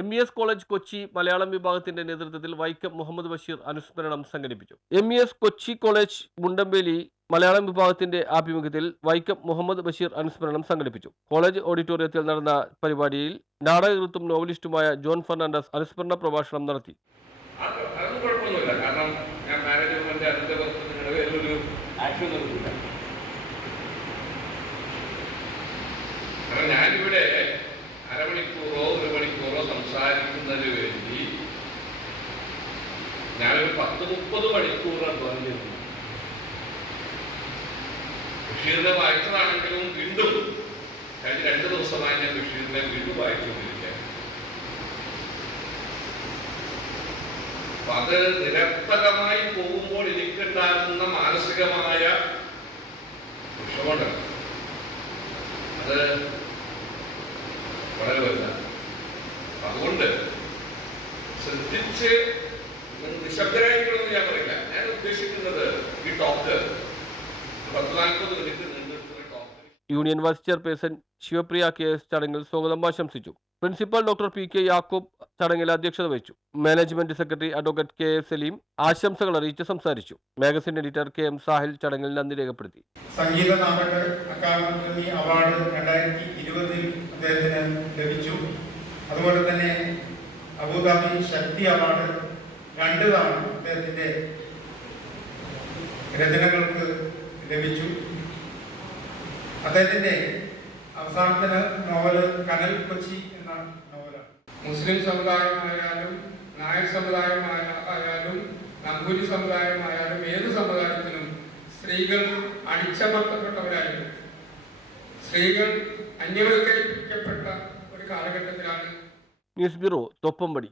M E S college Kochi Malayalam വിഭാഗത്തിന്റെ നേതൃത്വത്തിൽ വൈക്കം മുഹമ്മദ് ബഷീർ അനുസ്മരണം സംഘടിപ്പിച്ചു. M E S Kochi college Mundamveli Malayalam വിഭാഗത്തിന്റെ ആഭിമുഖ്യത്തിൽ വൈക്കം മുഹമ്മദ് ബഷീർ അനുസ്മരണം സംഘടിപ്പിച്ചു. കോളേജ് ഓഡിറ്റോറിയത്തിൽ നടന്ന പരിപാടിയിൽ നാടകകൃത്തും നോവലിസ്റ്റുമായ ജോൺ ഫെർണാണ്ടസ് അനുസ്മരണ പ്രഭാഷണം നടത്തി. കാരണം ഞാൻ മാനേജ്മെന്റ് ആക്ഷൻ നടത്തില്ല കാരണം ഞാനിവിടെ അരമണിക്കൂറോ ഒരു മണിക്കൂറോ സംസാരിക്കുന്നതിന് വേണ്ടി ഞാനൊരു പത്ത് മുപ്പത് മണിക്കൂർ അധ്വാനം ചെയ്തു. ബഷീറിനെ വായിച്ചതാണെങ്കിലും വീണ്ടും കഴിഞ്ഞ രണ്ട് ദിവസമായി ഞാൻ ബഷീറിനെ വീണ്ടും വായിച്ചുകൊണ്ടിരിക്കുകയാണ്. അപ്പൊ അത് നിരർത്ഥകമായി പോകുമ്പോൾ എനിക്കുണ്ടാകുന്ന മാനസികമായ വിഷമുണ്ട് അത് വളരെ വലുതാണ്. അതുകൊണ്ട് ശ്രദ്ധിച്ച് നിങ്ങൾ നിശബ്ദരായിരിക്കണമെന്ന് ഞാൻ പറയില്ല ഞാൻ union vice chairperson Shivapriya K S ചടങ്ങിൽ സ്വാഗതം ആശംസിച്ചു. Principal doctor P K Yakub ചടങ്ങിൽ അധ്യക്ഷത വഹിച്ചു. Management secretary advocate K A Saleem ആശംസകൾ അറിയിച്ച് സംസാരിച്ചു. Magazine editor K M Sahil ചടങ്ങിൽ നന്ദി രേഖപ്പെടുത്തി. സംഗീത നാടക അക്കാദമി അവാർഡ് രണ്ടായിരത്തി ഇരുപതിൽ അദ്ദേഹത്തിന് ലഭിച്ചു. അതുപോലെ തന്നെ അബുദാബി ശക്തി അവാർഡ് രണ്ടു തവണ അദ്ദേഹത്തിന്റെ രചനകൾക്ക് ലഭിച്ചു. അദ്ദേഹത്തിന്റെ അവസാനത്തെ നോവൽ കനൽ കൊച്ചി എന്ന നോവലാണ്. മുസ്ലിം സമുദായമായാലും നായർ സമുദായമായാലും നമ്പൂരി സമുദായമായാലും ഏത് സമുദായത്തിനും സ്ത്രീകൾ അടിച്ചമർത്തപ്പെട്ടവരായിരുന്നു. സ്ത്രീകൾ അന്യവൽക്കരിക്കപ്പെട്ട ഒരു കാലഘട്ടത്തിലാണ്. News bureau Thoppumpady